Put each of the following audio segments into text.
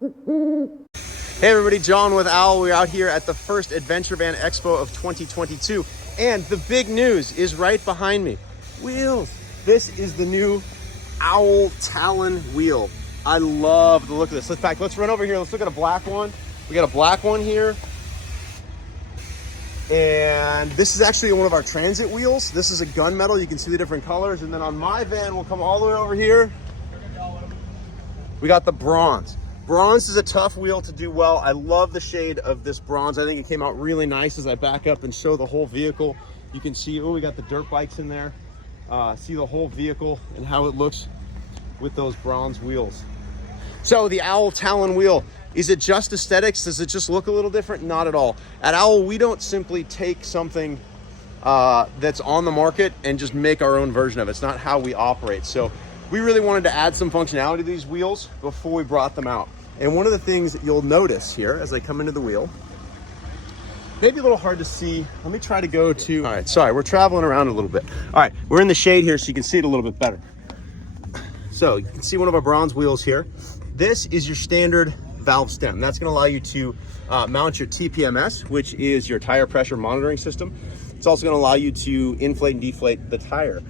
Hey everybody, John with Owl. We're out here at the first Adventure Van Expo of 2022. And the big news is right behind me. Wheels. This is the new Owl Talon Wheel. I love the look of this. Let's run over here. Let's look at a black one. We got a black one here. And this is actually one of our transit wheels. This is a gunmetal. You can see the different colors. And then on my van, we'll come all the way over here. We got the bronze. Bronze is a tough wheel to do well. I love the shade of this bronze. I think it came out really nice. As I back up and show the whole vehicle, you can see, oh, we got the dirt bikes in there. See the whole vehicle and how it looks with those bronze wheels. So the Owl Talon Wheel, is it just aesthetics? Does it just look a little different? Not at all. At Owl, we don't simply take something that's on the market and just make our own version of it. It's not how we operate. So we really wanted to add some functionality to these wheels before we brought them out. And one of the things that you'll notice here as I come into the wheel, maybe a little hard to see. Let me try to go to, all right, sorry, we're traveling around a little bit. All right, we're in the shade here so you can see it a little bit better. So you can see one of our bronze wheels here. This is your standard valve stem. That's gonna allow you to mount your TPMS, which is your tire pressure monitoring system. It's also gonna allow you to inflate and deflate the tire.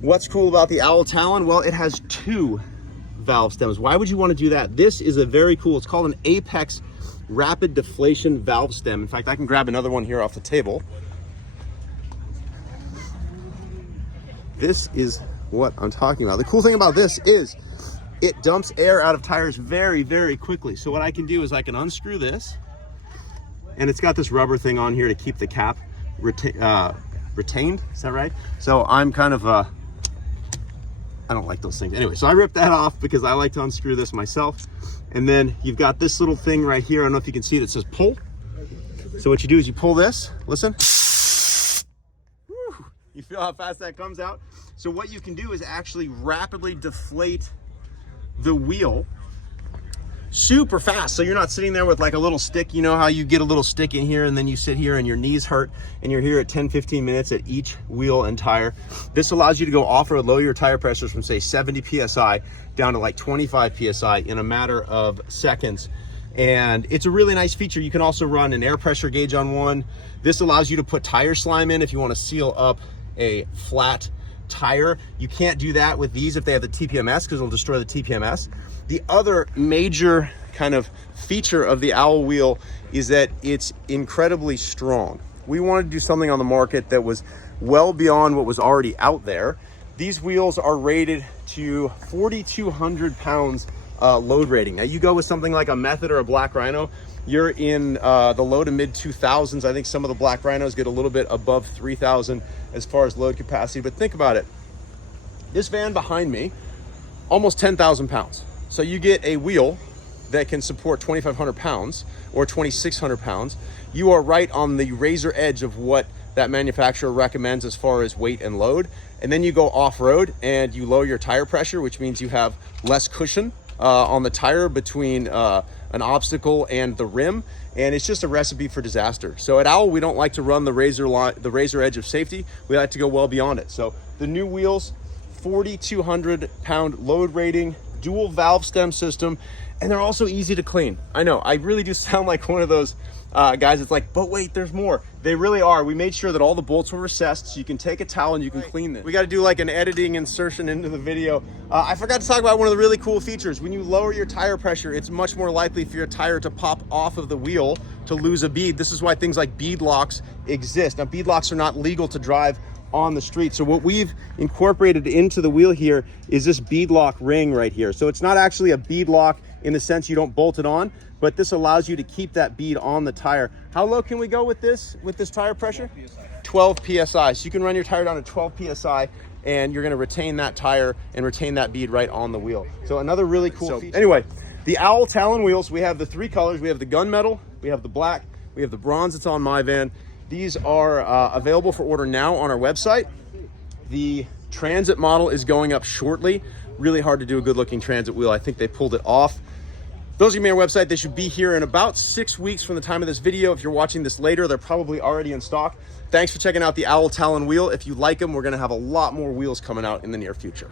What's cool about the Owl Talon? Well, it has two valve stems. Why would you want to do that? This is a very cool, it's called an Apex rapid deflation valve stem. In fact, I can grab another one here off the table. This is what I'm talking about. The cool thing about this is it dumps air out of tires very, very quickly. So what I can do is I can unscrew this, and it's got this rubber thing on here to keep the cap retained. Is that right? So I'm kind of I don't like those things. Anyway, so I ripped that off because I like to unscrew this myself. And then you've got this little thing right here. I don't know if you can see it. It says pull. So what you do is you pull this, listen. Woo. You feel how fast that comes out? So what you can do is actually rapidly deflate the wheel super fast. So you're not sitting there with like a little stick. You know how you get a little stick in here and then you sit here and your knees hurt and you're here at 10-15 minutes at each wheel and tire. This allows you to go off-road, lower your tire pressures from say 70 PSI down to like 25 PSI in a matter of seconds. And it's a really nice feature. You can also run an air pressure gauge on one. This allows you to put tire slime in if you want to seal up a flat tire. You can't do that with these if they have the TPMS because it'll destroy the TPMS. The other major kind of feature of the Owl wheel is that it's incredibly strong. We wanted to do something on the market that was well beyond what was already out there. These wheels are rated to 4,200 pounds load rating. Now you go with something like a Method or a Black Rhino, you're in the low to mid 2,000s. I think some of the Black Rhinos get a little bit above 3,000 as far as load capacity. But think about it. This van behind me, almost 10,000 pounds. So you get a wheel that can support 2,500 pounds or 2,600 pounds. You are right on the razor edge of what that manufacturer recommends as far as weight and load. And then you go off-road and you lower your tire pressure, which means you have less cushion on the tire between an obstacle and the rim. And it's just a recipe for disaster. So at Owl, we don't like to run the razor edge of safety. We like to go well beyond it. So the new wheels, 4,200 pound load rating, dual valve stem system, and they're also easy to clean. I know, I really do sound like one of those guys that's like, but wait, there's more. They really are. We made sure that all the bolts were recessed so you can take a towel and you can clean this. We got to do like an editing insertion into the video. I forgot to talk about one of the really cool features. When you lower your tire pressure, it's much more likely for your tire to pop off of the wheel to lose a bead. This is why things like bead locks exist. Now, bead locks are not legal to drive on the street. So what we've incorporated into the wheel here is this bead lock ring right here. So it's not actually a bead lock in the sense you don't bolt it on, but this allows you to keep that bead on the tire. How low can we go with this tire pressure? 12 PSI. So you can run your tire down to 12 PSI and you're gonna retain that tire and retain that bead right on the wheel. So another really cool feature. Anyway, the Owl Talon wheels, we have the three colors. We have the gunmetal, we have the black, we have the bronze that's on my van. These are available for order now on our website. The transit model is going up shortly. Really hard to do a good looking transit wheel. I think they pulled it off. Those are on our website. They should be here in about 6 weeks from the time of this video. If you're watching this later, they're probably already in stock. Thanks for checking out the Owl Talon Wheel. If you like them, we're gonna have a lot more wheels coming out in the near future.